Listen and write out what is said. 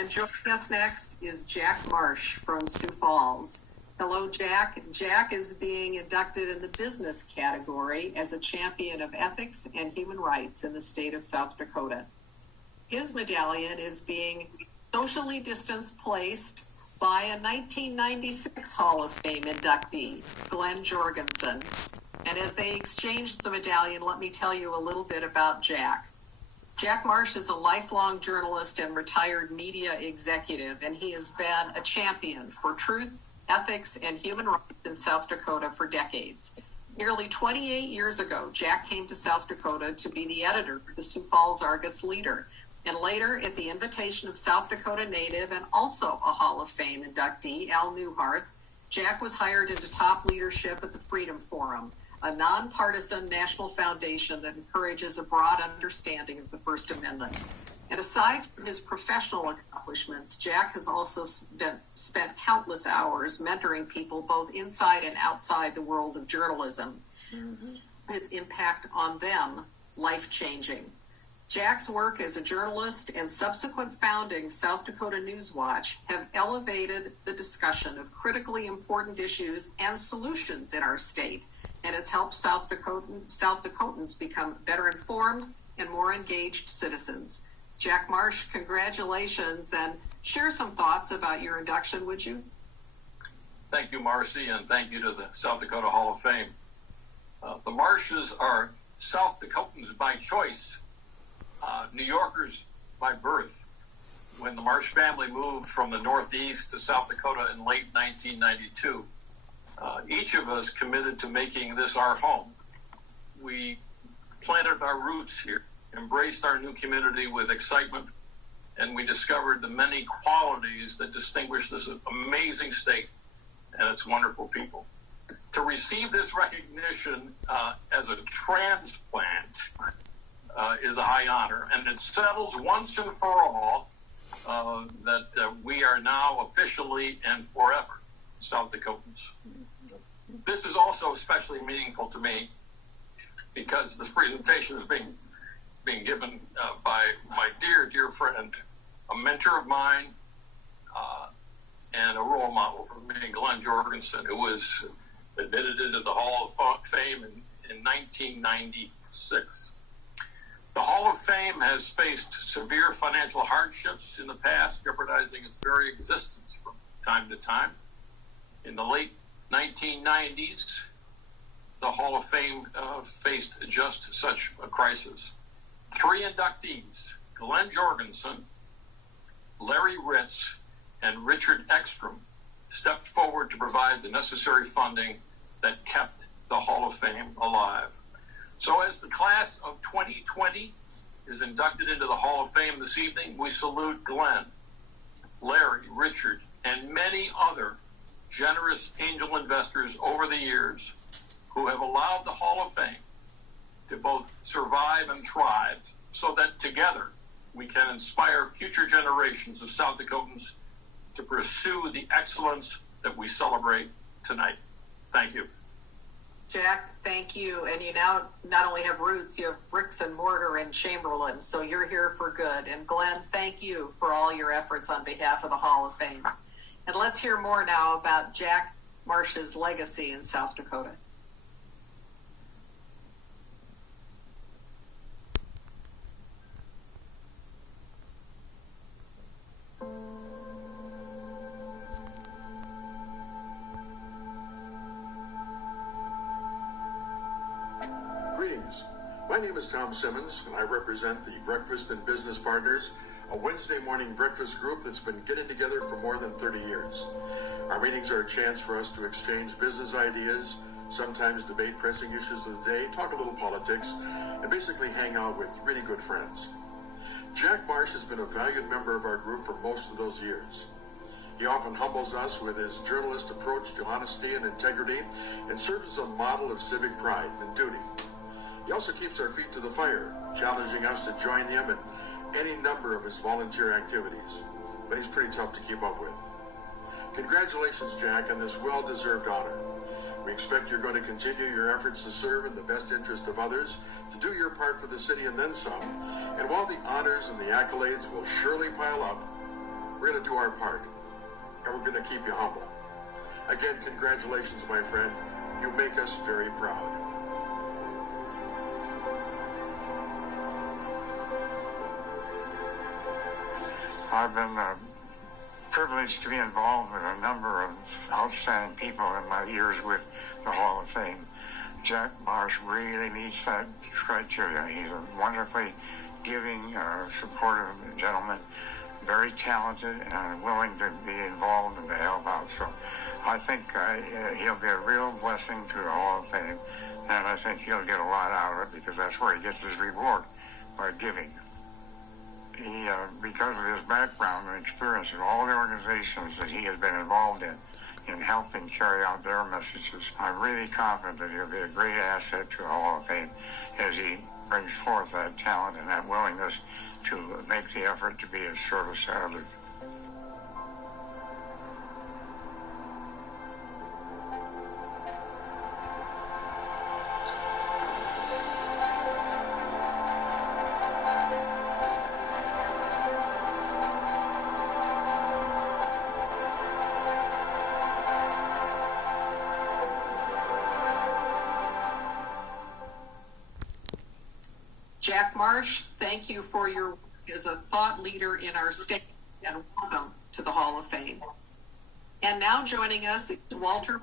And joining us next is Jack Marsh from Sioux Falls. Hello, Jack. Jack is being inducted in the business category as a champion of ethics and human rights in the state of South Dakota. His medallion is being socially distance placed by a 1996 Hall of Fame inductee, Glenn Jorgensen. And as they exchange the medallion, let me tell you a little bit about Jack. Jack Marsh is a lifelong journalist and retired media executive, and he has been a champion for truth, ethics, and human rights in South Dakota for decades. Nearly 28 years ago, Jack came to South Dakota to be the editor of the Sioux Falls Argus Leader, and later, at the invitation of South Dakota native and also a Hall of Fame inductee, Al Newharth, Jack was hired into top leadership at the Freedom Forum, a nonpartisan national foundation that encourages a broad understanding of the First Amendment. And aside from his professional accomplishments, Jack has also spent countless hours mentoring people both inside and outside the world of journalism. His impact on them, life-changing. Jack's work as a journalist and subsequent founding of South Dakota News Watch have elevated the discussion of critically important issues and solutions in our state, and it's helped South Dakotans become better informed and more engaged citizens. Jack Marsh, congratulations, and share some thoughts about your induction, would you? Thank you, Marcy, and thank you to the South Dakota Hall of Fame. The Marshes are South Dakotans by choice, New Yorkers by birth. When the Marsh family moved from the Northeast to South Dakota in late 1992, each of us committed to making this our home. We planted our roots here, embraced our new community with excitement, and we discovered the many qualities that distinguish this amazing state and its wonderful people. To receive this recognition as a transplant is a high honor, and it settles once and for all that we are now officially and forever South Dakotans. This is also especially meaningful to me because this presentation is being given by my dear friend, a mentor of mine, and a role model for me, Glenn Jorgensen, who was admitted into the Hall of Fame in 1996. The Hall of Fame has faced severe financial hardships in the past, jeopardizing its very existence from time to time. In the late 1990s, the Hall of Fame faced just such a crisis. 3 inductees, Glenn Jorgensen, Larry Ritz, and Richard Ekstrom, stepped forward to provide the necessary funding that kept the Hall of Fame alive. So as the class of 2020 is inducted into the Hall of Fame this evening, we salute Glenn, Larry, Richard, and many other generous angel investors over the years who have allowed the Hall of Fame to both survive and thrive so that together we can inspire future generations of South Dakotans to pursue the excellence that we celebrate tonight. Thank you. Jack, thank you. And you now not only have roots, you have bricks and mortar in Chamberlain, so you're here for good. And Glenn, thank you for all your efforts on behalf of the Hall of Fame. And let's hear more now about Jack Marsh's legacy in South Dakota. Greetings. My name is Tom Simmons, and I represent the Breakfast and Business Partners, a Wednesday morning breakfast group that's been getting together for more than 30 years. Our meetings are a chance for us to exchange business ideas, sometimes debate pressing issues of the day, talk a little politics, and basically hang out with really good friends. Jack Marsh has been a valued member of our group for most of those years. He often humbles us with his journalist approach to honesty and integrity and serves as a model of civic pride and duty. He also keeps our feet to the fire, challenging us to join him in any number of his volunteer activities, but he's pretty tough to keep up with. Congratulations, Jack, on this well-deserved honor. We expect you're going to continue your efforts to serve in the best interest of others, to do your part for the city and then some, and while the honors and the accolades will surely pile up, We're going to do our part, and we're going to keep you humble. Again, congratulations, my friend. You make us very proud. I've been privileged to be involved with a number of outstanding people in my years with the Hall of Fame. Jack Marsh really meets that criteria. He's a wonderfully giving, supportive gentleman, very talented and willing to be involved and to help out. So I think he'll be a real blessing to the Hall of Fame, and I think he'll get a lot out of it because that's where he gets his reward, by giving. He, because of his background and experience in all the organizations that he has been involved in helping carry out their messages, I'm really confident that he'll be a great asset to the Hall of Fame as he brings forth that talent and that willingness to make the effort to be of service to others. Jack Marsh, thank you for your work as a thought leader in our state, and welcome to the Hall of Fame. And now joining us is Walter